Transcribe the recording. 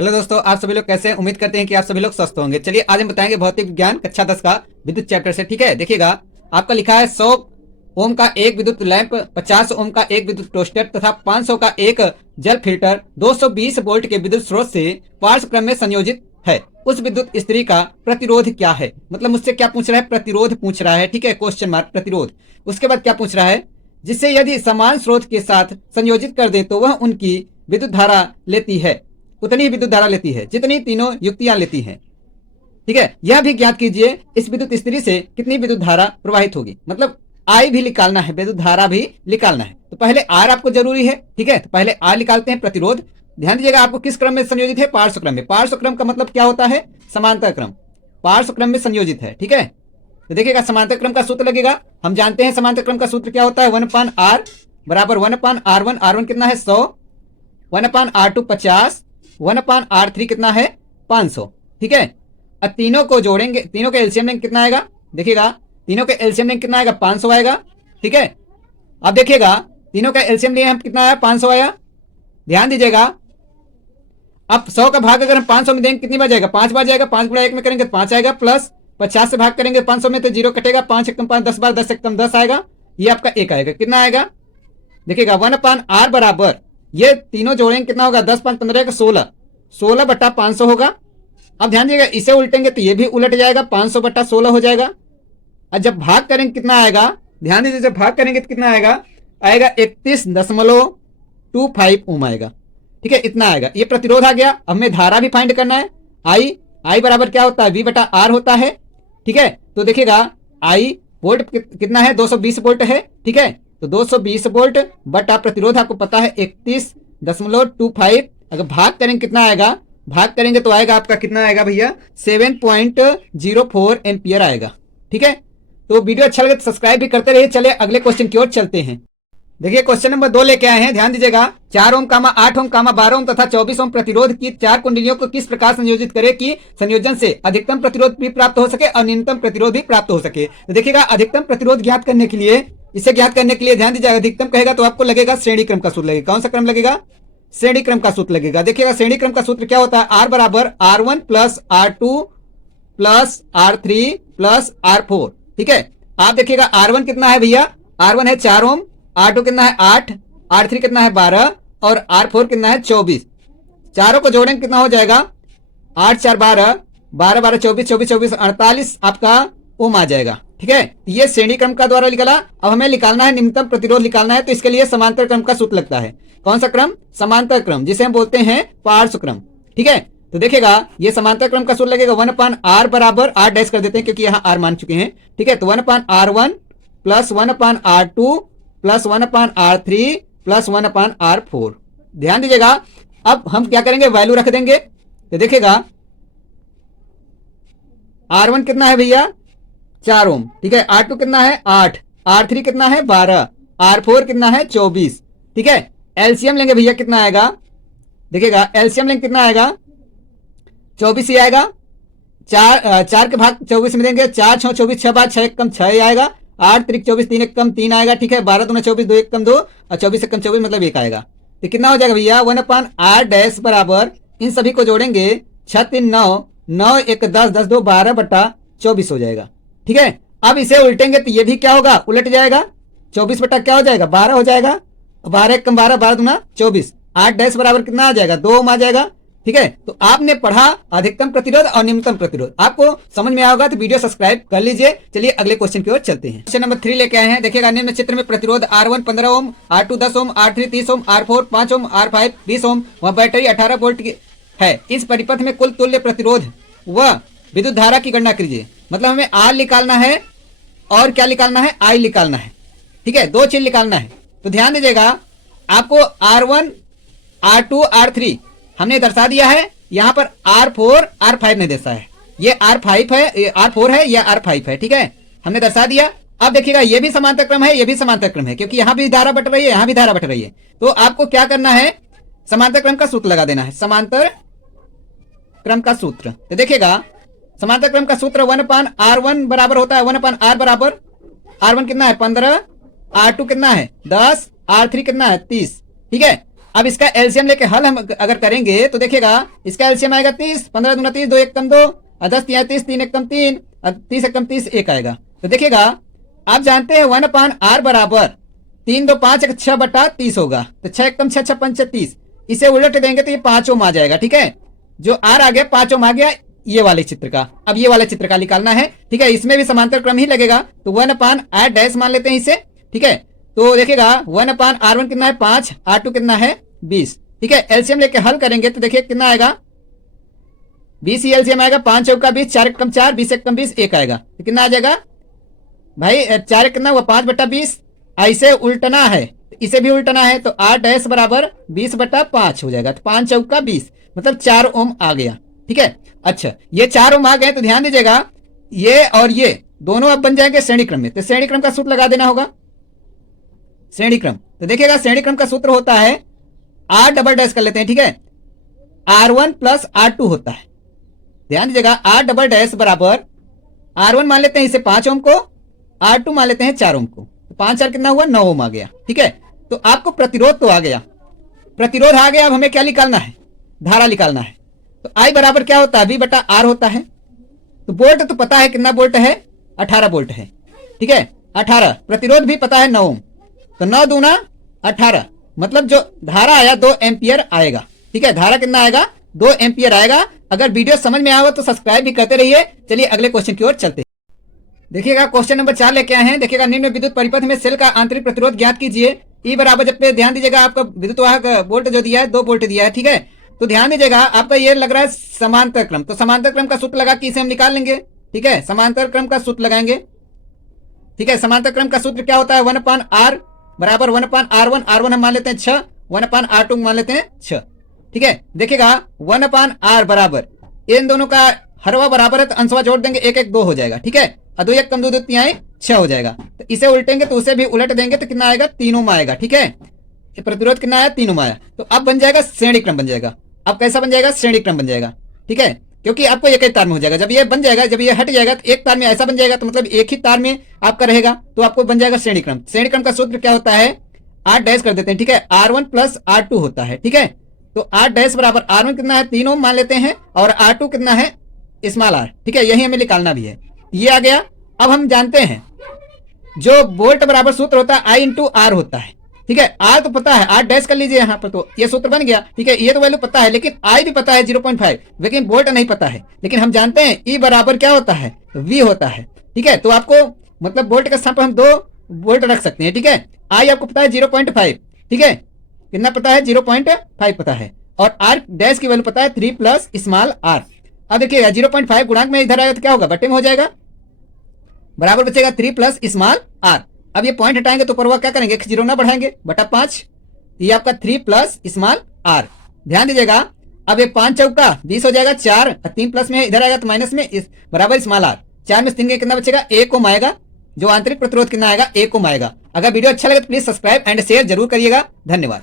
Hello दोस्तों, आप सभी लोग कैसे हैं? उम्मीद करते हैं कि आप सभी लोग स्वस्थ होंगे। चलिए आज हम बताएंगे भौतिक विज्ञान कक्षा 10 का विद्युत चैप्टर से। ठीक है, देखिएगा आपका लिखा है 100 ओम का एक विद्युत लैंप, 50 ओम का एक विद्युत टोस्टर तथा 500 का एक जल फिल्टर 220 वोल्ट के विद्युत स्रोत से पार्श्व क्रम में संयोजित है। उस विद्युत स्त्री का प्रतिरोध क्या है? मतलब मुझसे क्या पूछ रहा है? प्रतिरोध पूछ रहा है। ठीक है, क्वेश्चन मार्क प्रतिरोध। उसके बाद क्या पूछ रहा है? जिससे यदि समान स्रोत के साथ संयोजित कर दे तो वह उनकी विद्युत धारा लेती है, उतनी ही विद्युत धारा लेती है जितनी तीनों युक्तियां लेती हैं। ठीक है, यह भी ज्ञात कीजिए इस विद्युत स्त्री से कितनी विद्युत धारा प्रवाहित होगी। मतलब आई भी निकालना है, विद्युत धारा भी निकालना है। तो पहले आर आपको जरूरी है। ठीक है, तो पहले आर निकालते हैं। प्रतिरोध ध्यान दीजिएगा, आपको किस क्रम में संयोजित है? पार्श्व क्रम में। पार्श्व क्रम का मतलब क्या होता है? समांतर क्रम। पार्श्व क्रम में संयोजित है। ठीक है, तो देखिएगा समांतर क्रम का सूत्र लगेगा। हम जानते हैं समांतर क्रम का सूत्र क्या होता है? 1/r बराबर 1/r1। r1 कितना है? 100। 1/r2 50। 1/r3 कितना है? 500। ठीक है, अब तीनों को जोड़ेंगे, तीनों के एलसीएम लेंगे, कितना आएगा? देखिएगा तीनों के एलसीएम लेंगे, कितना आएगा? 500 आएगा। ठीक है, अब देखिएगा तीनों का एलसीएम लिए हम, कितना आया? 500 आया। ध्यान दीजिएगा, अब 100 का भाग अगर हम 500 में देंगे कितनी बार जाएगा? 5 बार जाएगा। 5 गुणा 1 में करेंगे तो 5 आएगा, प्लस 50 से भाग करेंगे 500 में तो 0 कटेगा। 5 एकम 5, 10 बार 10 एकम 10 आएगा। ये आपका 1 आएगा। कितना आएगा? देखिएगा 1/r बराबर, ये तीनों जोड़ेंगे कितना होगा? 10 5 15 का 16। 16/500 होगा। अब ध्यान दीजिएगा, इसे उल्टेंगे तो ये भी उलट जाएगा, 500/16 हो जाएगा। और जब भाग करेंगे कितना आएगा? ध्यान दीजिए, जब भाग करेंगे तो कितना आएगा? आएगा 31.25 ओम आएगा। ठीक है, इतना आएगा। ये प्रतिरोध आ गया। अब हमें धारा भी फाइंड करना है। आई बराबर क्या होता है? V/R होता है। ठीक है, तो देखिएगा आई वोल्ट कितना है? 220 वोल्ट है। ठीक है, तो 220 वोल्ट बटा प्रतिरोध आपको पता है 31.25। अगर भाग करेंगे कितना आएगा? भाग करेंगे तो आएगा आपका कितना आएगा भैया? 7.04 एम्पियर आएगा। ठीक है, तो वीडियो अच्छा लगे तो सब्सक्राइब भी करते रहिए। चलिए अगले क्वेश्चन की ओर चलते हैं। देखिए क्वेश्चन नंबर 2 लेके आए हैं। ध्यान दीजिएगा, 4 ओम, 8 ओम, 12 ओम तथा 24 ओम प्रतिरोध की 4 कुंडलियों को किस प्रकार संयोजित करें कि संयोजन से अधिकतम प्रतिरोध भी प्राप्त हो सके और न्यूनतम प्रतिरोध भी प्राप्त हो सके। तो देखिएगा अधिकतम प्रतिरोध ज्ञात करने के लिए, इसे ज्ञात करने के लिए ध्यान दीजिएगा, अधिकतम कहेगा तो आपको लगेगा श्रेणी क्रम का सूत्र लगेगा। कौन सा क्रम लगेगा? श्रेणी क्रम का सूत्र लगेगा। देखिएगा श्रेणी क्रम का सूत्र क्या होता है? R बराबर R1 plus R2 plus R3 plus R4। ठीक है, आप देखिएगा R1 कितना है भैया? R1 है 4 ओम, R2 कितना है? 8, R3 कितना है? 12 और R4 कितना है? 24। चारों को जोड़ेंगे कितना हो जाएगा? 8 4 12, 12 12 24, 24 24 48 आपका ओम आ जाएगा। ठीक है, ये श्रेणी क्रम का द्वारा निकला। अब हमें निकालना है न्यूनतम प्रतिरोध निकालना है, तो इसके लिए समांतर क्रम का सूत्र लगता है। कौन सा क्रम? समांतर क्रम, जिसे हम बोलते हैं पार्श्व क्रम। ठीक है, तो देखिएगा ये समांतर क्रम का सूत्र लगेगा 1/r बराबर, r डैश कर देते हैं क्योंकि यहाँ r मान चुके हैं। ठीक है, तो 1/r1 plus 1/r2 plus 1/r3 plus 1/r4। ध्यान दीजिएगा, अब हम क्या करेंगे? वैल्यू रख देंगे। तो देखिएगा R1 कितना है भैया? 4 ओम। ठीक है, R2 कितना है? 8, R3 कितना है? 12, R4 कितना है? 24। ठीक है, एलसीएम लेंगे भैया, कितना आएगा? देखिएगा एलसीएम लेंगे कितना आएगा? 24 ही आएगा। 4 के भाग 24 में देंगे, 4 6 24, 6 बार 6 कम 6 आएगा। 8 3 24, 3 1 कम 3 आएगा। ठीक है, 12 दूना 24, 2 1 कम 2 और 24 1 कम 24 मतलब 1 आएगा। तो कितना हो जाएगा भैया? 1/r डैश बराबर, इन सभी को जोड़ेंगे 6 3 9, 9 1 10, 10 2 12/24 हो जाएगा। ठीक है, अब इसे उल्टेंगे तो ये भी क्या होगा? उलट जाएगा। 24 बटा क्या हो जाएगा? 12 हो जाएगा। 12 1 कम 12, 12 दूना 24। 8 डैश बराबर कितना आ जाएगा? 2 ओम आ जाएगा। ठीक है, तो आपने पढ़ा अधिकतम प्रतिरोध और न्यूनतम प्रतिरोध। आपको समझ में आएगा तो वीडियो सब्सक्राइब कर लीजिए। चलिए अगले क्वेश्चन की ओर चलते हैं। क्वेश्चन नंबर 3 लेके आए हैं। देखिएगा निम्न चित्र में प्रतिरोध R1 15 ओम, R2 10 ओम, R3 30 ओम, R4 5 ओम, R5 20 ओम व बैटरी 18 वोल्ट की है। इस परिपथ में कुल तुल्य प्रतिरोध व विद्युत धारा की गणना कीजिए। मतलब हमें R निकालना है और क्या निकालना है? I निकालना है। ठीक है, 2 चीज निकालना है। तो ध्यान दीजिएगा, आपको R1 R2 R3 हमने दर्शा दिया है। यहाँ पर R4 R5 नहीं दर्शा है। ये R5 है, ये R4 है, ये R5 है। ठीक है, हमने दर्शा दिया। अब देखिएगा ये भी समांतर क्रम है, ये भी समांतर क्रम है, क्योंकि यहाँ भी धारा बट रही है, यहाँ भी धारा बट रही है। तो आपको क्या करना है? समांतर क्रम का सूत्र लगा देना है। समांतर क्रम का सूत्र, तो देखिएगा समांतर क्रम का सूत्र 1/r1 बराबर होता है 1/r बराबर, R1 कितना है? 15, R2 कितना है? 10, R3 कितना है? 30। ठीक है, अब इसका एलसीएम लेके हल हम अगर करेंगे तो देखिएगा इसका एलसीएम आएगा 30, 15 दूना 30, 2 एक कम 2, 10 तिया 30, 3 एक कम 3, 30 एक कम 30 1 आएगा। तो देखिएगा आप जानते हैं 1/r बराबर 3 2 5 1 6 बटा 30 होगा। तो 6 एक कम 6 6 5 30, इसे उलट देंगे तो ये 5 ओम आ जाएगा। ठीक है, जो आर आ गया 5 ओम आ गया ये वाले चित्र का। अब ये वाले चित्र का निकालना है। ठीक है, इसमें भी समांतर क्रम ही लगेगा। तो 1/r डैश मान लेते हैं इसे। ठीक है, तो देखिएगा 1/r1 कितना है 5, r2 कितना है 20। ठीक है, एलसीएम लेके हल करेंगे तो देखिए कितना आएगा 20 ही एलसीएम आएगा। 5 चौका 20, 4 एक कम 4, 20 एक कम 20 1 आएगा। तो कितना आ जाएगा भाई 4 एक कितना हुआ 5/20। ऐसे उल्टना है, इसे भी उल्टना है तो r डैश बराबर 20/5 हो जाएगा। तो 5 चौका 20 मतलब 4 ओम आ गया। ठीक है, अच्छा ये 4 ओम आ गए तो ध्यान दीजिएगा ये और ये दोनों अब बन जाएंगे श्रेणी क्रम में। तो श्रेणी क्रम का सूत्र लगा देना होगा। श्रेणी क्रम तो देखिएगा श्रेणी क्रम का सूत्र होता है r डबल डैश कर लेते हैं। ठीक है, r1 प्लस r2 होता है। ध्यान दीजिएगा r डबल डैश बराबर r1 मान लेते हैं इसे 5 ओम को, r2 मान लेते हैं 4 ओम को। तो 5 4 कितना हुआ 9 ओम आ गया। ठीक है, तो आपको प्रतिरोध तो आ गया, प्रतिरोध आ गया। अब हमें क्या निकालना है, धारा निकालना है। तो I बराबर क्या होता है V/R होता है। तो वोल्ट तो पता है कितना वोल्ट है 18 वोल्ट है। ठीक है, 18 प्रतिरोध भी पता है 9 ओम। तो 9 दूना 18 मतलब जो धारा आया 2 एम्पियर आएगा। ठीक है, धारा कितना आएगा 2 एम्पियर आएगा। अगर वीडियो समझ में आएगा तो सब्सक्राइब भी करते रहिए। चलिए अगले क्वेश्चन की ओर चलते हैं। देखिएगा क्वेश्चन नंबर 4 लेके आए हैं। देखिएगा निम्न विद्युत परिपथ में सेल का आंतरिक प्रतिरोध ज्ञात कीजिए। ई बराबर जब पे ध्यान दीजिएगा आपका विद्युत वाहक वोल्ट जो दिया है 2 वोल्ट दिया है। ठीक है, तो ध्यान दीजिएगा आपका ये लग रहा है समांतर क्रम। तो समांतर क्रम का सूत्र लगा के इसे हम निकाल लेंगे। ठीक है, समांतर क्रम का सूत्र लगाएंगे। ठीक है, समांतर क्रम का सूत्र क्या होता है 1/r बराबर 1/r1, r1 हम मान लेते हैं 6, 1/r2 मान लेते हैं 6। ठीक है, देखिएगा 1/r बराबर इन दोनों का हरवा बराबर है तो अंशवा जोड़ देंगे 1 1 2 हो जाएगा। ठीक है, और 2 1 कम 2 2 3 6 हो जाएगा। तो इसे उल्टेंगे तो उसे भी उलट देंगे तो कितना आएगा 3 ओम आएगा। ठीक है, प्रतिरोध कितना आया 3 ओम आया। तो अब बन जाएगा श्रेणी क्रम बन जाएगा। अब कैसा बन जाएगा श्रेणी क्रम बन जाएगा। ठीक है, क्योंकि आपको एक ही तार में हो जाएगा। जब ये बन जाएगा, जब ये हट जाएगा तो एक तार में ऐसा बन जाएगा तो मतलब एक ही तार में आपका रहेगा तो आपको बन जाएगा श्रेणी क्रम। श्रेणी क्रम का सूत्र क्या होता है r डैश कर देते हैं। ठीक है, r1 प्लस r2 होता है। ठीक है, तो r डैश बराबर r1 कितना है 3 ओम मान लेते हैं और r2 कितना है स्मॉल r। ठीक है, यही हमें निकालना भी है। ये आ गया। अब हम जानते हैं जो वोल्ट बराबर सूत्र होता है I इंटू R होता है। ठीक है, R तो पता है, R डैश कर लीजिए यहाँ पर तो ये सूत्र बन गया। ठीक है, ये तो वैल्यू पता है, लेकिन I भी पता है 0.5, लेकिन वोल्ट नहीं पता है। लेकिन हम जानते हैं E बराबर क्या होता है V होता है। ठीक है, तो आपको मतलब वोल्ट के स्थान पर हम 2 वोल्ट रख सकते हैं। ठीक है, I आपको पता है 0.5। ठीक है, कितना पता है 0.5 पता है और R डैश की वैल्यू पता है 3 प्लस स्मॉल r। अब देखिएगा 0.5 गुणांक में इधर आएगा तो क्या होगा बटे में हो जाएगा, बराबर बचेगा 3 प्लस स्मॉल r। अब ये पॉइंट हटाएंगे तो ऊपर क्या करेंगे 0 ना बढ़ाएंगे बटा 5। ये आपका 3 प्लस स्मॉल r। ध्यान दीजिएगा अब ये 5 चौका 20 हो जाएगा 4, 3 प्लस में इधर आएगा तो माइनस में बराबर स्मॉल r। 4 में 3 के कितना बचेगा 1 ओम आएगा। जो आंतरिक प्रतिरोध कितना आएगा 1 ओम आएगा। अगर वीडियो अच्छा लगे तो प्लीज सब्सक्राइब एंड शेयर जरूर करिएगा। धन्यवाद।